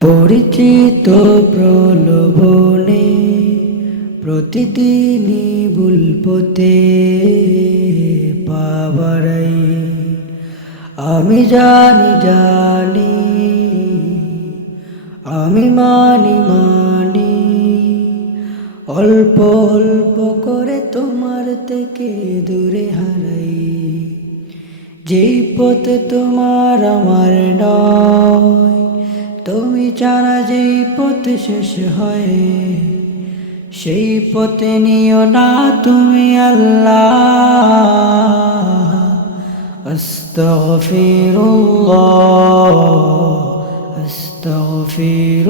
পরিচিত প্রলোভনে প্রতিদিনই ভুলপথে পা বাড়াই। আমি জানি আমি মানি অল্প অল্প করে তোমার থেকে দূরে হারাই। যেই পথে তোমার আমার নয়, তুমি জানা যেই পথে শেষ হয়, সেই পথে নিও না তুমি আল্লাহ। আস্তাগফিরুল্লাহ, আস্তাগফিরুল্লাহ।